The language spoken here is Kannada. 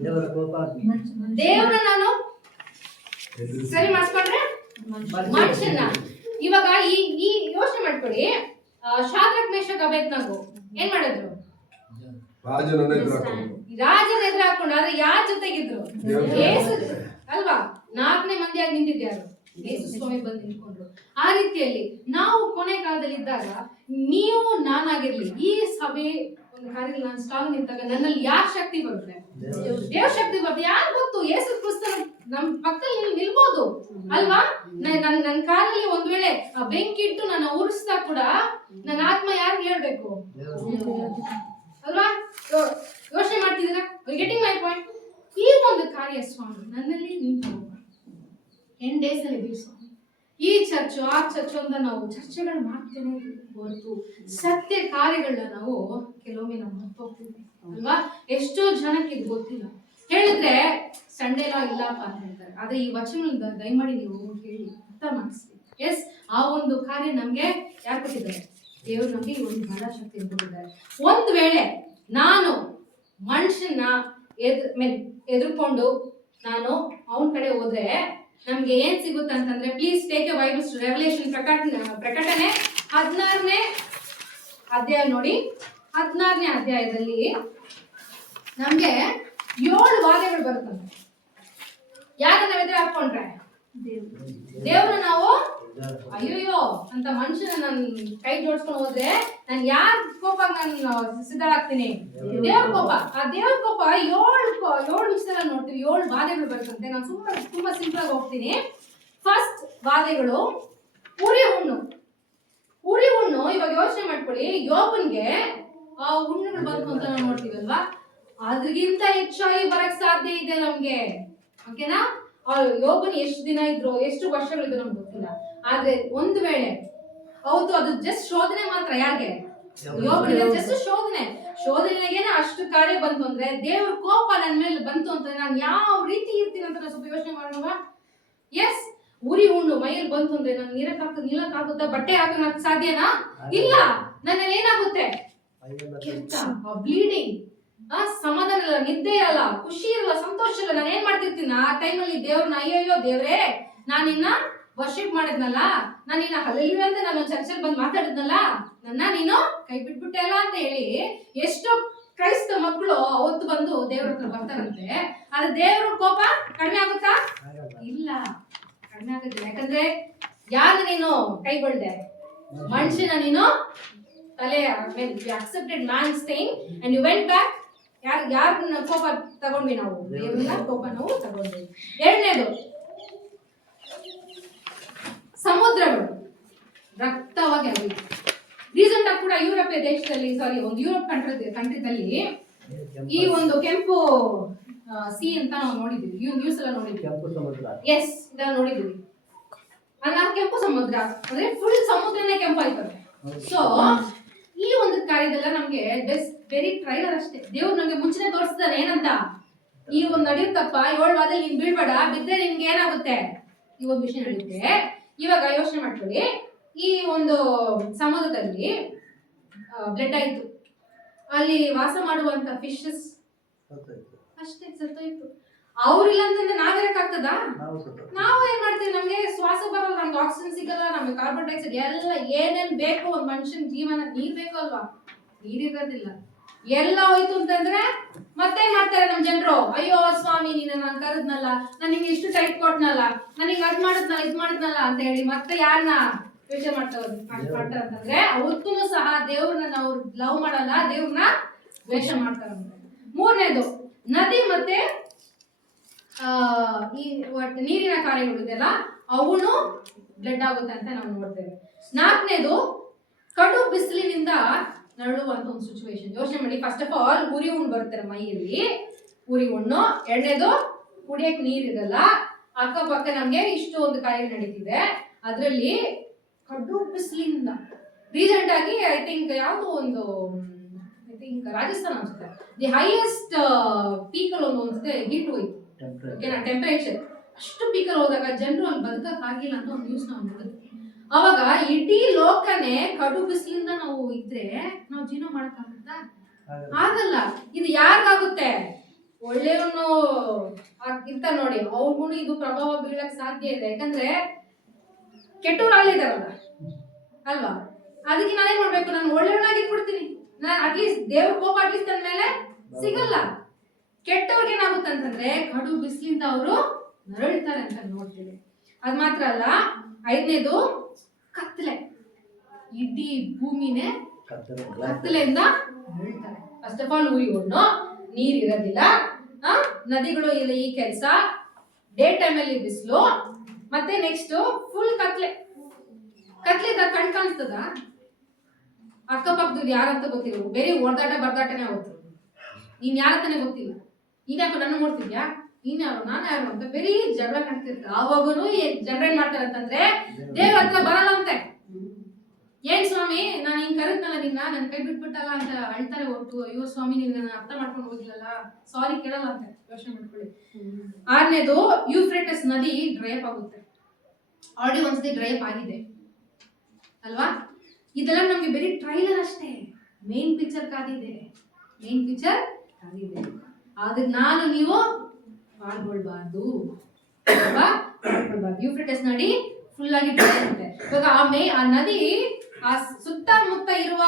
ದೇವ್ರ ನಾನು ಸರಿ ಮಾಡಿಸ್ಕೊಂಡ್ರೆ ಮನುಷ್ಯನ. ಇವಾಗ ಈ ಯೋಚನೆ ಮಾಡ್ಕೊಳ್ಳಿ, ಶಾದ್ರಕ್ ಮೇಷಕ್ ಅಬೇದ್ನೆಗೋ ಏನ್ ಮಾಡಿದ್ರು? ರಾಜನ ಎದುರು ಹಾಕೊಂಡು, ಆದ್ರೆ ಯಾರ ಜೊತೆಗಿದ್ರು? ಯೇಸು ಅಲ್ವಾ? 4ನೇ ಮಂದಿಯಾಗಿ ನಿಂತಿದ್ಯಾರು? ಯೇಸು ಸ್ವಾಮಿ ಬಂದು ನಿಂತ್ಕೊಂಡ್ರು. ಆ ರೀತಿಯಲ್ಲಿ ನಾವು ಕೊನೆ ಕಾಲದಲ್ಲಿ ಇದ್ದಾಗ, ನೀವು ನಾನಾಗಿರ್ಲಿ, ಈ ಸಭೆ ಒಂದು ಕಾರ್ಯದಲ್ಲಿ ನಾನು ಸ್ಟ್ರಾಂಗ್ ನಿಂತಾಗ ನನ್ನಲ್ಲಿ ಯಾರ ಶಕ್ತಿ ಬರುತ್ತೆ? ದೇವ್ರ ಶಕ್ತಿ ಬರುತ್ತೆ. ಯಾರು ಗೊತ್ತು? ಯೇಸು ಕ್ರಿಸ್ತ ನಮ್ ಪಕ್ಕದಲ್ಲಿ ನಿಲ್ಬೋದು ಅಲ್ವಾ? ನನ್ನ ಕಾಲಲ್ಲಿ ಒಂದ್ ವೇಳೆ ಬೆಂಕಿ ಇಟ್ಟು ನಾನು ಉರಿಸ್ತಾ ಕೂಡ ನನ್ನ ಆತ್ಮ ಯಾರು ಹೇಳ್ಬೇಕು ಅಲ್ವಾ? ಯೋಚನೆ ಮಾಡ್ತಿದ್ದೀರಾ? Getting my point? ಈ ಒಂದು ಕಾರ್ಯ ಸ್ವಾಮಿ ನನ್ನಲ್ಲಿ ನಿಂತು 10 days ಅಲ್ಲಿ ಇದೀವಿ ಸ್ವಾಮಿ. ಈ ಚರ್ಚು ಆ ಚರ್ಚು ಅಂತ ನಾವು ಚರ್ಚೆಗಳು ಮಾಡ್ತೇನೆ ಹೊರತು ಸತ್ಯ ಕಾರ್ಯಗಳನ್ನ ನಾವು ಕೆಲವೊಮ್ಮೆ ನಾವು ಮರ್ತೋಗ್ತೀವಿ ಅಲ್ವಾ? ಎಷ್ಟೋ ಜನಕ್ಕೆ ಇದು ಗೊತ್ತಿಲ್ಲ. ಹೇಳಿದ್ರೆ ಸಂಡೇ ಲಾ ಇಲ್ಲಪ್ಪ ಅಂತ ಹೇಳ್ತಾರೆ. ಆದ್ರೆ ಈ ವಚನ ದಯಮಾಡಿ ನೀವು ಹೇಳಿ ಅರ್ಥ ಮಾಡಿಸಿ. ಎಸ್, ಆ ಒಂದು ಕಾರ್ಯ ನಮ್ಗೆ ಯಾರು ಕೊಟ್ಟಿದ್ದಾರೆ? ದೇವರು ನಮ್ಗೆ ಈ ಒಂದು ಬಲ ಶಕ್ತಿ ಕೊಟ್ಟಿದ್ದಾರೆ. ಒಂದ್ ವೇಳೆ ನಾನು ಮನುಷ್ಯನ ಎದುರ್ಕೊಂಡು ನಾನು ಅವನ ಕಡೆ ಹೋದ್ರೆ ನಮ್ಗೆ ಏನ್ ಸಿಗುತ್ತೆ ಅಂತಂದ್ರೆ, please take a Bibles to Revelation, ಪ್ರಕಟಣೆ 16ನೇ ಅಧ್ಯಾಯ ನೋಡಿ. 16ನೇ ಅಧ್ಯಾಯದಲ್ಲಿ ನಮ್ಗೆ 7 ವಾದಗಳು ಬರುತ್ತಂತೆ. ಯಾರನ್ನ ಎದುರು ಹಾಕೊಂಡ್ರೆ? ದೇವ್ರ ನಾವು ಅಯ್ಯೋ ಅಂತ ಮನುಷ್ಯನ ನಾನು ಕೈ ಜೋಡಿಸ್ಕೊಂಡು ಹೋದ್ರೆ ನಾನು ಯಾರ ಕೋಪ ನಾನು ಸಿದ್ಧರಾಗ್ತೀನಿ? ದೇವ್ರ ಕೋಪ. ಆ ದೇವ್ರ ಕೋಪ 7 ವಿಷಯದಲ್ಲಿ ನೋಡ್ತೀವಿ. 7 ಬಾಧೆಗಳು ಬರುತ್ತಂತೆ. ನಾನು ತುಂಬಾ ಸಿಂಪಲ್ ಆಗಿ ಹೋಗ್ತೀನಿ. ಫಸ್ಟ್ ಬಾಧೆಗಳು ಉರಿ ಹುಣ್ಣು. ಇವಾಗ ಯೋಚನೆ ಮಾಡ್ಕೊಳ್ಳಿ, ಯೋಬನ್ಗೆ ಆ ಹುಣ್ಣುಗಳು ಬಂತು ಅಂತ ನಾವು ನೋಡ್ತೀವಲ್ವಾ? ಅದ್ರಗಿಂತ ಹೆಚ್ಚಾಗಿ ಬರಕ್ ಸಾಧ್ಯ ಇದೆ ನಮ್ಗೆ. ಓಕೆನಾ? ಯೋಬನ್ ಎಷ್ಟು ದಿನ ಇದ್ರು, ಎಷ್ಟು ವರ್ಷಗಳಿದ್ರು ನಮ್ಗೆ ಗೊತ್ತಿಲ್ಲ. ಆದ್ರೆ ಒಂದು ವೇಳೆ ಹೌದು, ಅದು ಜಸ್ಟ್ ಶೋಧನೆ ಮಾತ್ರ. ಯಾಕೆ? ಯೋಬನಿಗೆ ಜಸ್ಟ್ ಶೋಧನೆಗೆ ಅಷ್ಟು ಕಾರ್ಯ ಬಂತು ಅಂದ್ರೆ, ದೇವ್ರ ಕೋಪ ನನ್ನ ಮೇಲೆ ಬಂತು ಅಂತ ನಾನು ಯಾವ ರೀತಿ ಇರ್ತೀನಿ ಅಂತ ನಾವು ಸ್ವಲ್ಪ ಯೋಚನೆ ಮಾಡೋಣ. ಎಸ್, ಉರಿ ಹುಣ್ಣು ಮೈಯಲ್ಲಿ ಬಂತು ಅಂದ್ರೆ ನಾನು ನೀರಕ್ಕಾಗುತ್ತಾ? ಬಟ್ಟೆ ಹಾಕೋಕ್ ಸಾಧ್ಯನಾ? ಇಲ್ಲ. ನನ್ನಲ್ಲಿ ಏನಾಗುತ್ತೆ? ಬ್ಲೀಡಿಂಗ್, ಸಮಾಧಾನ ಇಲ್ಲ, ನಿದ್ದೆ ಇರಲ್ಲ, ಖುಷಿ ಇರಲ್ಲ, ಸಂತೋಷ ಇಲ್ಲ. ನಾನು ಏನ್ ಮಾಡ್ತಿರ್ತೀನಿ ಆ ಟೈಮಲ್ಲಿ? ದೇವ್ರನ್ನ ಅಯ್ಯೋ ದೇವ್ರೇ, ನಾನು ನಿನ್ನ ವರ್ಷಿಪ್ ಮಾಡಿದ್ನಲ್ಲ, ನಾನು ನಿನ್ನ ಹಲ್ಲೆಲೂಯಾ ಅಂತ ನಾನು ಚರ್ಚಲ್ಲಿ ಬಂದು ಮಾತಾಡಿದ್ನಲ್ಲ, ನನ್ನ ನೀನು ಕೈ ಬಿಟ್ಬಿಟ್ಟೆ ಅಲ್ಲ ಅಂತ ಹೇಳಿ ಎಷ್ಟೋ ಕ್ರೈಸ್ತ ಮಕ್ಕಳು ಅವತ್ತು ಬಂದು ದೇವ್ರ ಹತ್ರ ಬರ್ತಾರಂತೆ. ಆದ್ರೆ ದೇವ್ರ ಕೋಪ ಕಡಿಮೆ ಆಗುತ್ತಾ? ಇಲ್ಲ, ಕಡಿಮೆ ಆಗುತ್ತೆ. ಯಾಕಂದ್ರೆ ಯಾರು ನೀನು ಕೈಗೊಳ್ದೆ? ಮನುಷ್ಯನ ನೀನು ತಲೆ accepted man stain and you went back. ಯಾರನ್ನ ಕೋಪ ತಗೊಂಡ್ವಿ ನಾವು? ದೇವ್ರನ್ನ ಕೋಪ ನಾವು ತಗೊಂಡ್ವಿ. ಎರಡನೇದು, ಸಮುದ್ರಗಳು ರಕ್ತವಾಗಿ ಆಗಿದೆ. ರೀಸೆಂಟ್ ಆಗಿ ಕೂಡ ಯುರೋಪಿಯ ದೇಶದಲ್ಲಿ, ಒಂದು ಯುರೋಪ್ ಕಂಟ್ರಿದಲ್ಲಿ ಈ ಒಂದು ಕೆಂಪು ಸಿ ಅಂತ ನಾವು ನೋಡಿದ್ವಿ, ನ್ಯೂಸ್ ಎಲ್ಲ ನೋಡಿದ್ವಿ. ಎಸ್, ಇದನ್ನ ನೋಡಿದ್ವಿ. ಕೆಂಪು ಸಮುದ್ರ ಅಂದ್ರೆ ಫುಲ್ ಸಮುದ್ರನೇ ಕೆಂಪಾಯ್ತದೆ. ಸೊ ಈ ಒಂದು ಕಾರ್ಯದಲ್ಲ ನಮ್ಗೆ ವೆರಿ ಟ್ರೈಲರ್ ಅಷ್ಟೇ. ದೇವ್ರು ನಮ್ಗೆ ಮುಂಚೆನೆ ತೋರಿಸ್ತಾನೆ ಏನಂತ, ಈ ಒಂದು ನಡೆಯುತ್ತಪ್ಪ 7 ವಾರದಲ್ಲಿ ನೀನ್ ಬೀಳ್ಬೇಡ, ಬಿದ್ರೆ ನಿನ್ಗೆ ಏನಾಗುತ್ತೆ? ಈ ಒಂದು ವಿಷಯ ನಡೆಯುತ್ತೆ. ಇವಾಗ ಯೋಚನೆ ಮಾಡ್ಕೊಳ್ಳಿ, ಈ ಒಂದು ಸಮುದ್ರದಲ್ಲಿ ಬ್ಲಡ್ ಆಯ್ತು, ಅಲ್ಲಿ ವಾಸ ಮಾಡುವಂತ ಫಿಶಸ್ ಅಷ್ಟೇ ಸತ್ತೋಯ್ತು. ಅವ್ರಿಲ್ಲ ಅಂತಂದ್ರೆ ನಾವಿರಕ್ಕಾಗ್ತದ? ನಾವು ಏನ್ ಮಾಡ್ತೀವಿ? ನಮ್ಗೆ ಶ್ವಾಸ ಬರಲ್ಲ, ನಮ್ಗೆ ಆಕ್ಸಿಜನ್ ಸಿಗಲ್ಲ, ನಮ್ಗೆ ಕಾರ್ಬನ್ ಡೈಆಕ್ಸೈಡ್ ಎಲ್ಲ ಏನೇನ್ ಬೇಕು ಒಂದ್ ಮನುಷ್ಯನ ಜೀವನ, ನೀರ್ ಬೇಕು ಅಲ್ವಾ? ನೀರಿರೋದಿಲ್ಲ. ಎಲ್ಲ ಹೋಯ್ತು ಅಂತಂದ್ರೆ ಮತ್ತೇನ್ ಮಾಡ್ತಾರೆ ನಮ್ ಜನರು? ಅಯ್ಯೋ ಸ್ವಾಮಿ, ನೀನ ನಾನು ಕರೆದ್ನಲ್ಲ, ನನಗೆ ಇಷ್ಟು ಟೈಟ್ ಕೊಟ್ನಲ್ಲ, ನನಗೆ ಅದ್ ಮಾಡಿದ್ನಲ್ಲ, ಇದ್ ಮಾಡಿದ್ನಲ್ಲ ಅಂತ ಹೇಳಿ ಮತ್ತೆ ಯಾರನ್ನ ಯೋಚನೆ ಮಾಡ್ತಾರಂತಂದ್ರೆ, ಅವತ್ತೂ ಸಹ ದೇವ್ರನ್ನ ಅವ್ರು ಲವ್ ಮಾಡಲ್ಲ, ದೇವ್ರನ್ನ ದ್ವೇಷ ಮಾಡ್ತಾರಂತೆ. ಮೂರನೇದು, ನದಿ ಮತ್ತೆ ಈ ನೀರಿನ ಕಾರ್ಯಗಳಿದೆಲ್ಲ ಅವನು ಬ್ಲಡ್ ಆಗುತ್ತೆ ಅಂತ ನಾವು ನೋಡ್ತೇವೆ. ನಾಲ್ಕನೇದು, ಕಡು ಬಿಸಿಲಿನಿಂದ ನರಳುವಂತ ಒಂದು ಸಿಚುವೇಶನ್. ಯೋಚನೆ ಮಾಡಿ, ಫಸ್ಟ್ ಆಫ್ ಆಲ್ ಉರಿ ಹುಣ್ಣು ಬರುತ್ತೆ ಮೈಯಲ್ಲಿ, ಉರಿ ಹುಣ್ಣು. ಎರಡನೇದು, ಕುಡಿಯಕ್ ನೀರಿರಲ್ಲ, ಅಕ್ಕಪಕ್ಕ ನಮ್ಗೆ ಇಷ್ಟು ಒಂದು ಕಾರ್ಯ ನಡೀತಿದೆ, ಅದರಲ್ಲಿ ಕಡು ಬಿಸಿಲಿಂದ. ರೀಸೆಂಟ್ ಆಗಿ ಐ ಥಿಂಕ್ ಯಾವುದು ಒಂದು ರಾಜಸ್ಥಾನ ಅನ್ಸುತ್ತೆ, ದಿ ಹೈಯೆಸ್ಟ್ ಪೀಕ್ ಅಲ್ಲಿ ಒಂದ್ಸತಿ ಹೀಟ್ ಹೋಯ್ತು, ಟೆಂಪರೇಚರ್ ಅಷ್ಟು ಪೀಕಲ್ಲಿ ಹೋದಾಗ ಜನರು ಅಲ್ಲಿ ಬದುಕಕ್ ಆಗಿಲ್ಲ ಅಂತ ಒಂದು ನ್ಯೂಸ್ ನಾವು ನೋಡಿದ್ವಿ. ಅವಾಗ ಇಡೀ ಲೋಕನೇ ಕಡು ಬಿಸಿಲಿಂದ ನಾವು ಇದ್ರೆ ನಾವು ಜೀವನ ಮಾಡಕ್ಕಾಗುತ್ತಾ? ಆಗಲ್ಲ. ಇದು ಯಾರಿಗಾಗುತ್ತೆ? ಒಳ್ಳೆಯವನು ಇರ್ತಾನೆ ನೋಡಿ, ಅವ್ರಿಗೂ ಇದು ಪ್ರಭಾವ ಬೀಳಕ್ ಸಾಧ್ಯ ಇದೆ. ಯಾಕಂದ್ರೆ ಕೆಟ್ಟವ್ರು ಅಲ್ಲಿದಾರಲ್ಲ ಅಲ್ವಾ, ಅದಕ್ಕೆ ನಾನೇನ್ ಮಾಡ್ಬೇಕು, ನಾನು ಒಳ್ಳೆಯವನಾಗಿ ಬಿಡ್ತೀನಿ. ನಾನು ಅಟ್ಲೀಸ್ಟ್ ದೇವ್ರ ಕೋಪ ಅಟ್ಲೀಸ್ಟ್ ನನ್ನ ಮೇಲೆ ಸಿಗಲ್ಲ. ಕೆಟ್ಟವ್ರಿಗೆ ಏನಾಗುತ್ತೆ ಅಂತಂದ್ರೆ ಕಡು ಬಿಸಿಲಿಂದ ಅವರು ನರಳ್ತಾರೆ ಅಂತ ನೋಡ್ತೀವಿ. ಅದ್ ಮಾತ್ರ ಅಲ್ಲ, 5ನೇದು ಕತ್ತಲೆ, ಇಡೀ ಭೂಮಿನೇ ಕತ್ತಲೆಯಿಂದ ನರಳ್ತಾರೆ. ಫಸ್ಟ್ ಆಫ್ ಆಲ್ ಊರಿಗೊಂಡು ನೀರ್ ಇರೋದಿಲ್ಲ, ನದಿಗಳು ಇಲ್ಲ, ಈ ಕೆಲಸ ಡೇ ಟೈಮ್ ಅಲ್ಲಿ ಬಿಸಿಲು, ಮತ್ತೆ ನೆಕ್ಸ್ಟ್ ಫುಲ್ ಕತ್ಲೆ. ಕತ್ಲೆದ ಕಣ್ ಕಾಣಿಸ್ತದ, ಅಕ್ಕಪಕ್ಕದವ್ರು ಯಾರಂತ ಗೊತ್ತಿಲ್ಲ, ಬೇರೆ ಹೊಡೆದಾಟ ಬರ್ದಾಟನೇ ಹೋಗ್ತದೆ. ನೀನ್ ಯಾರಂತಾನೆ ಗೊತ್ತಿಲ್ಲ, ನೀನ್ಯಾಕೋ ನನ್ನ ನೋಡ್ತಿದ್ಯಾ, ನೀನ್ ಯಾರು ನಾನು ಯಾರು ಅಂತ ಬೇರೆ ಜಗಳ ಕಾಣ್ತಿರ್ತ. ಅವಾಗನು ಜಗಳ ಏನ್ ಮಾಡ್ತಾರೆ ಅಂತಂದ್ರೆ ದೇವ್ರ ಹತ್ರ ಬರಲ್ಲ ಅಂತೆ. ಏನ್ ಸ್ವಾಮಿ ನಾನು ಹಿಂಗ್ ಕರೆದ್ನಲ್ಲ ನಿನ್ನ, ನನ್ ಕೈ ಬಿಟ್ಬಿಟ್ಟಲ್ಲ ಅಂತ ಅಳ್ತಾರೆ. ಹೊರಟು ಅಯ್ಯೋ ಸ್ವಾಮಿ ನಿನ್ನ ಅರ್ಥ ಮಾಡ್ಕೊಂಡು ಹೋಗಿಲ್ಲಲ್ಲ, ಸಾರಿ ಕೇಳಲ್ಲ ಅಂತ ಯೋಚನೆ ಮಾಡ್ಕೊಳ್ಳಿ. 6ನೇದು ಯೂಫ್ರೇಟಸ್ ನದಿ ಡ್ರೈ ಅಪ್ ಆಗುತ್ತೆ. ಆಲ್ರೆಡಿ ಒಂದ್ಸತಿ ಡ್ರೈ ಅಪ್ ಆಗಿದೆ ಅಲ್ವಾ. ಇದೆಲ್ಲ ನಮ್ಗೆ ಬರೀ ಟ್ರೈಲರ್ ಅಷ್ಟೇ, ಮೇನ್ ಪಿಕ್ಚರ್ ಕಾದಿದೆ, ಮೇನ್ ಪಿಕ್ಚರ್ ಕಾದಿದೆ. ಅದಕ್ಕೆ ನಾನು ನೀವು ಪಾಲ್ಗೊಳ್ಬಾರ್ದು ಅಲ್ವಾ, ಪಾಲ್ಗೊಳ್ಬಾರ್ದು. ಯೂಫ್ರೇಟಸ್ ನದಿ ಫುಲ್ ಆಗಿ ಡ್ರೈ ಆಗುತ್ತೆ. ಇವಾಗ ಆ ನದಿ ಆ ಸುತ್ತಮುತ್ತ ಇರುವ